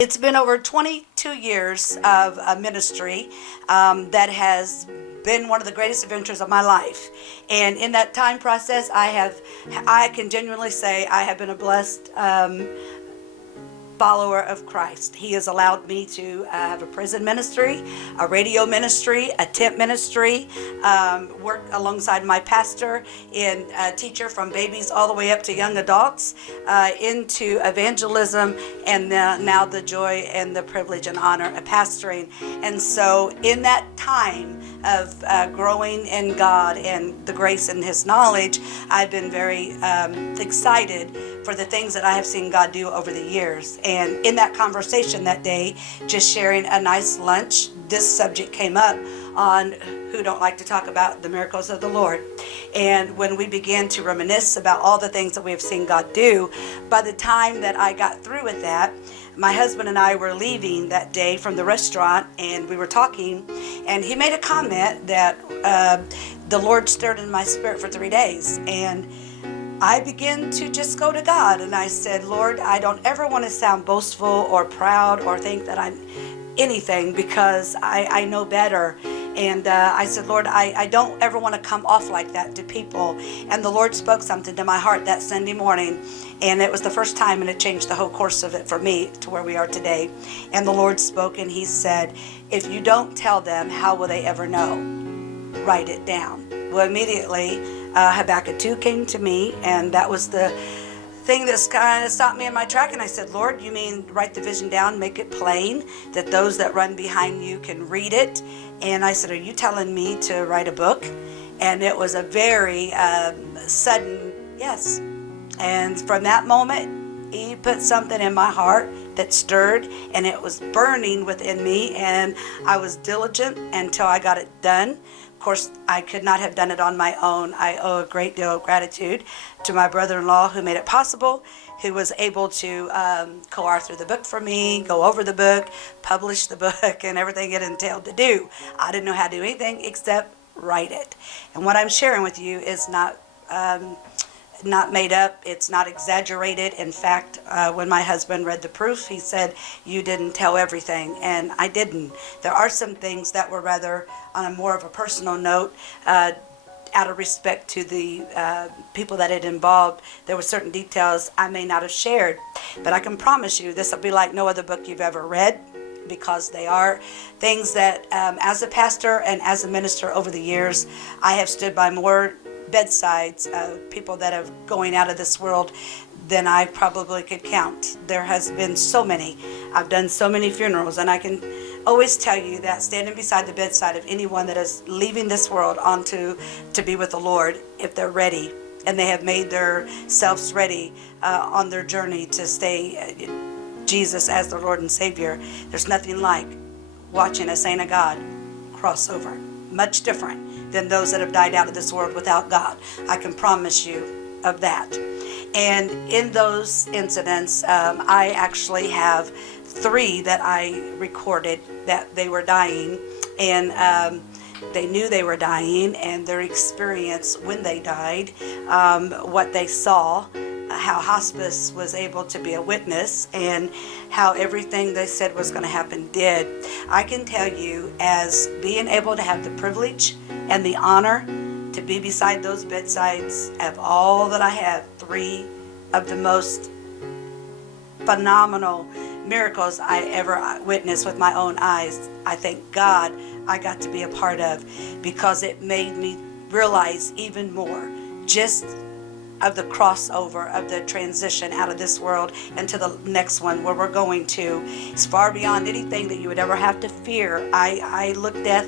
It's been over 22 years of a ministry that has been one of the greatest adventures of my life. And in that time process, I can genuinely say I have been a blessed follower of Christ. He has allowed me to have a prison ministry, a radio ministry, a tent ministry, work alongside my pastor in teacher from babies all the way up to young adults, into evangelism, and now the joy and the privilege and honor of pastoring. And so in that time of growing in God and the grace and His knowledge, I've been very excited for the things that I have seen God do over the years. And in that conversation that day, just sharing a nice lunch, this subject came up on who don't like to talk about the miracles of the Lord. And when we began to reminisce about all the things that we have seen God do, by the time that I got through with that, my husband and I were leaving that day from the restaurant, and we were talking, and he made a comment that the Lord stirred in my spirit for 3 days. And I began to just go to God, and I said, Lord, I don't ever want to sound boastful or proud or think that I'm anything, because I know better. And I said, Lord, I don't ever want to come off like that to people. And the Lord spoke something to my heart that Sunday morning, and it was the first time, and it changed the whole course of it for me to where we are today. And the Lord spoke, and He said, if you don't tell them, how will they ever know? Write it down. Well, immediately Habakkuk 2 came to me, and that was the thing that's kind of stopped me in my track. And I said, Lord, you mean write the vision down, make it plain, that those that run behind you can read it? And I said, are you telling me to write a book? And it was a very sudden yes. And from that moment, He put something in my heart that stirred, and it was burning within me, and I was diligent until I got it done. Of course, I could not have done it on my own. I owe a great deal of gratitude to my brother-in-law who made it possible, who was able to co-author the book for me, go over the book, publish the book, and everything it entailed to do. I didn't know how to do anything except write it. And what I'm sharing with you is not made up. It's not exaggerated. In fact, when my husband read the proof, he said, you didn't tell everything. And I didn't. There are some things that were rather on a more of a personal note, out of respect to the people that it involved. There were certain details I may not have shared. But I can promise you this will be like no other book you've ever read, because they are things that as a pastor and as a minister over the years, I have stood by more bedsides of people that are going out of this world than I probably could count. There has been so many. I've done so many funerals, and I can always tell you that standing beside the bedside of anyone that is leaving this world to be with the Lord, if they're ready and they have made themselves ready on their journey to stay Jesus as their Lord and Savior, there's nothing like watching a saint of God cross over. Much different than those that have died out of this world without God. I can promise you of that. And in those incidents, I actually have 3 that I recorded that they were dying, and they knew they were dying, and their experience when they died, what they saw, how hospice was able to be a witness, and how everything they said was going to happen did. I can tell you, as being able to have the privilege and the honor to be beside those bedsides of all that I have, 3 of the most phenomenal miracles I ever witnessed with my own eyes, I thank God I got to be a part of, because it made me realize even more just of the crossover, of the transition out of this world into the next one, where we're going to. It's far beyond anything that you would ever have to fear. I looked death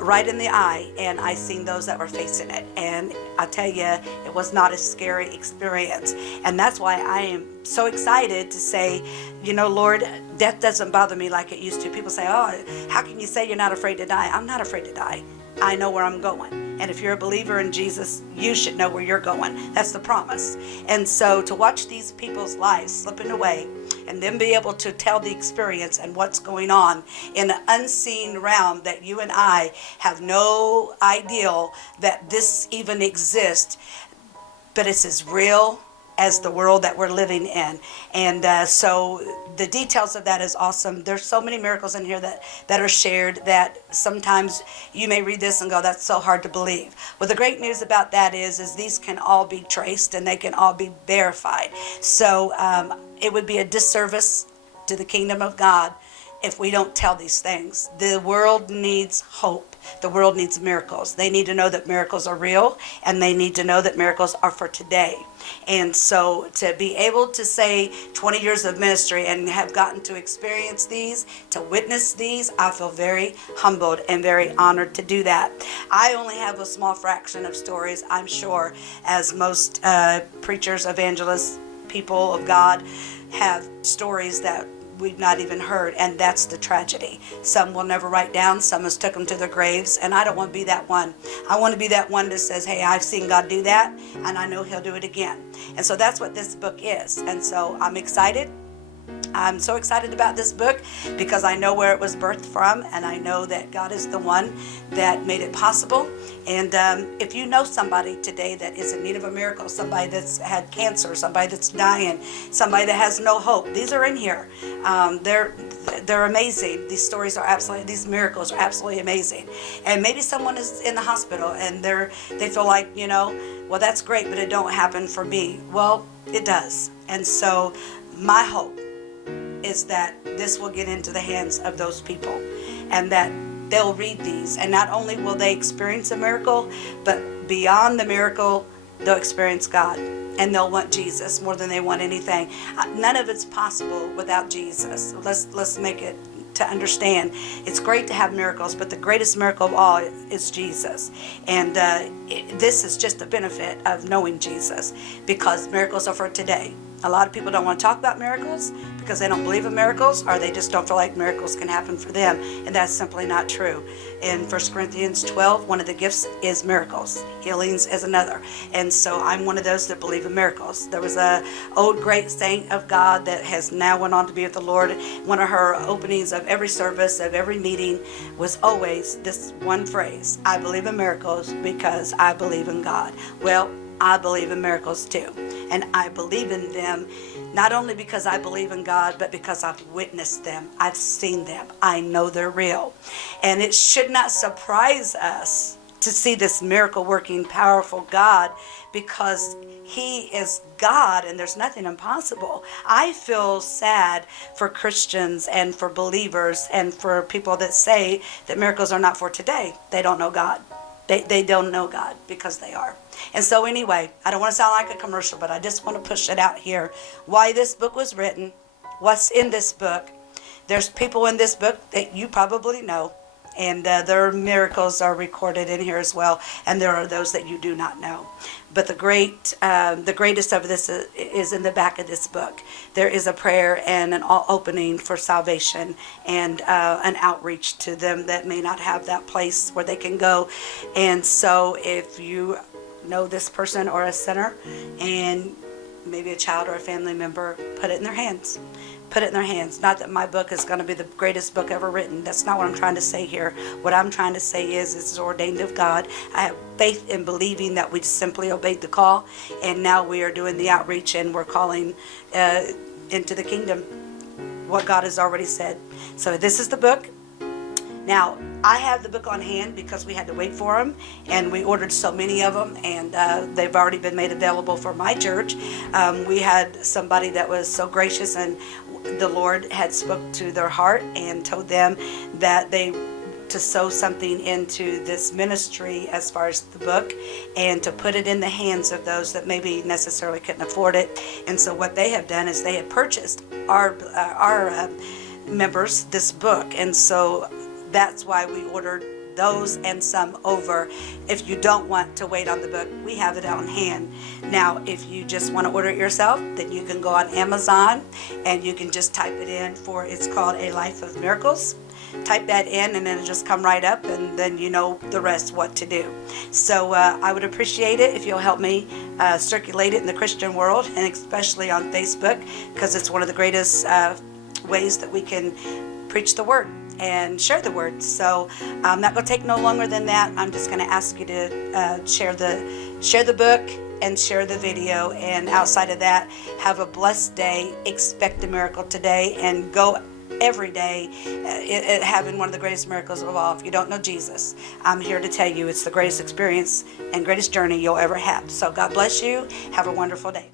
right in the eye, and I seen those that were facing it, and I tell you, it was not a scary experience. And that's why I am so excited to say, you know, Lord, death doesn't bother me like it used to. People say, oh, how can you say you're not afraid to die? I'm not afraid to die. I know where I'm going. And if you're a believer in Jesus, you should know where you're going. That's the promise. And so to watch these people's lives slipping away, and then be able to tell the experience and what's going on in an unseen realm that you and I have no idea that this even exists, but it's as real as the world that we're living in. And so the details of that is awesome. There's so many miracles in here that are shared that sometimes you may read this and go, that's so hard to believe. Well, the great news about that is these can all be traced and they can all be verified. So it would be a disservice to the kingdom of God if we don't tell these things. The world needs hope. The world needs miracles. They need to know that miracles are real, and they need to know that miracles are for today. And so to be able to say 20 years of ministry and have gotten to experience these, to witness these, I feel very humbled and very honored to do that. I only have a small fraction of stories, I'm sure, as most preachers, evangelists, people of God have stories that we've not even heard, and that's the tragedy. Some will never write down, some has took them to their graves, and I don't want to be that one. I want to be that one that says, hey, I've seen God do that, and I know he'll do it again. And so that's what this book is. And so I'm excited. I'm so excited about this book because I know where it was birthed from, and I know that God is the one that made it possible. And if you know somebody today that is in need of a miracle, somebody that's had cancer, somebody that's dying, somebody that has no hope, these are in here. They're amazing. These stories are absolutely, these miracles are absolutely amazing. And maybe someone is in the hospital and they feel like, well, that's great, but it don't happen for me. Well, it does. And so my hope is that this will get into the hands of those people, and that they'll read these, and not only will they experience a miracle, but beyond the miracle, they'll experience God, and they'll want Jesus more than they want anything. None of it's possible without Jesus. Let's make it to understand. It's great to have miracles, but the greatest miracle of all is Jesus. And this is just a benefit of knowing Jesus, because miracles are for today. A lot of people don't want to talk about miracles because they don't believe in miracles, or they just don't feel like miracles can happen for them, and that's simply not true. In 1 Corinthians 12, one of the gifts is miracles. Healings is another. And so I'm one of those that believe in miracles. There was a old great saint of God that has now went on to be with the Lord. One of her openings of every service, of every meeting, was always this one phrase: I believe in miracles because I believe in God. Well, I believe in miracles too. And I believe in them not only because I believe in God, but because I've witnessed them. I've seen them. I know they're real. And it should not surprise us to see this miracle working, powerful God, because he is God and there's nothing impossible. I feel sad for Christians and for believers and for people that say that miracles are not for today. They don't know God. They don't know God, because they are. And so anyway, I don't want to sound like a commercial, but I just want to push it out here. Why this book was written, what's in this book. There's people in this book that you probably know, and their miracles are recorded in here as well. And there are those that you do not know. But the greatest of this is in the back of this book. There is a prayer and an opening for salvation, and an outreach to them that may not have that place where they can go. And so if you know this person or a sinner, and maybe a child or a family member, put it in their hands. Put it in their hands. Not that my book is going to be the greatest book ever written. That's not what I'm trying to say here. What I'm trying to say is it's ordained of God. I have faith in believing that we simply obeyed the call, and now we are doing the outreach, and we're calling into the kingdom what God has already said. So this is the book. Now, I have the book on hand because we had to wait for them, and we ordered so many of them, and they've already been made available for my church. We had somebody that was so gracious, and the Lord had spoke to their heart and told them that to sow something into this ministry as far as the book, and to put it in the hands of those that maybe necessarily couldn't afford it. And so what they have done is they have purchased our members this book, and so that's why we ordered those and some over. If you don't want to wait on the book, we have it on hand. Now, if you just want to order it yourself, then you can go on Amazon and you can just type it in it's called A Life of Miracles. Type that in and it'll just come right up, and then you know the rest what to do. So I would appreciate it if you'll help me circulate it in the Christian world, and especially on Facebook, because it's one of the greatest ways that we can preach the word and share the word. So I'm not going to take no longer than that. I'm just going to ask you to share the book, and share the video. And outside of that, have a blessed day. Expect a miracle today, and go every day having one of the greatest miracles of all. If you don't know Jesus, I'm here to tell you it's the greatest experience and greatest journey you'll ever have. So God bless you. Have a wonderful day.